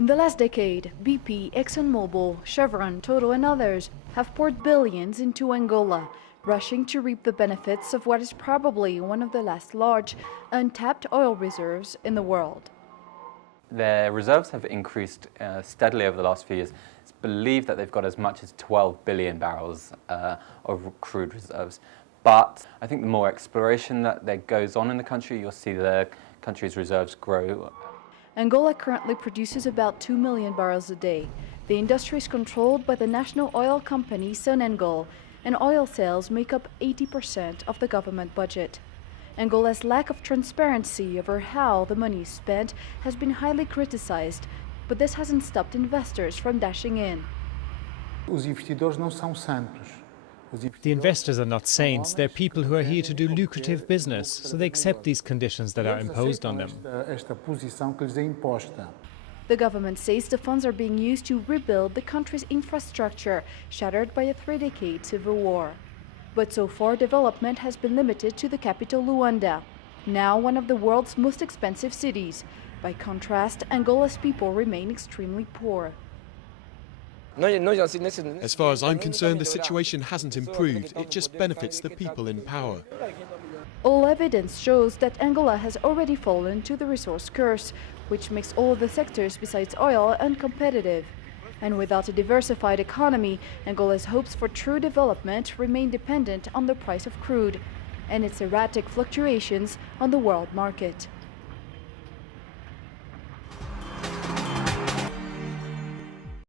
In the last decade, BP, ExxonMobil, Chevron, Total and others have poured billions into Angola, rushing to reap the benefits of what is probably one of the last large, untapped oil reserves in the world. Their reserves have increased steadily over the last few years. It's believed that they've got as much as 12 billion barrels of crude reserves. But I think the more exploration that goes on in the country, you'll see the country's reserves grow. Angola currently produces about 2 million barrels a day. The industry is controlled by the national oil company Sonangol, and oil sales make up 80% of the government budget. Angola's lack of transparency over how the money is spent has been highly criticized, but this hasn't stopped investors from dashing in. The investors are not saints, they're people who are here to do lucrative business, so they accept these conditions that are imposed on them. The government says the funds are being used to rebuild the country's infrastructure, shattered by a 3-decade civil war. But so far, development has been limited to the capital Luanda, now one of the world's most expensive cities. By contrast, Angola's people remain extremely poor. As far as I'm concerned, the situation hasn't improved. It just benefits the people in power. All evidence shows that Angola has already fallen to the resource curse, which makes all the sectors besides oil uncompetitive. And without a diversified economy, Angola's hopes for true development remain dependent on the price of crude and its erratic fluctuations on the world market.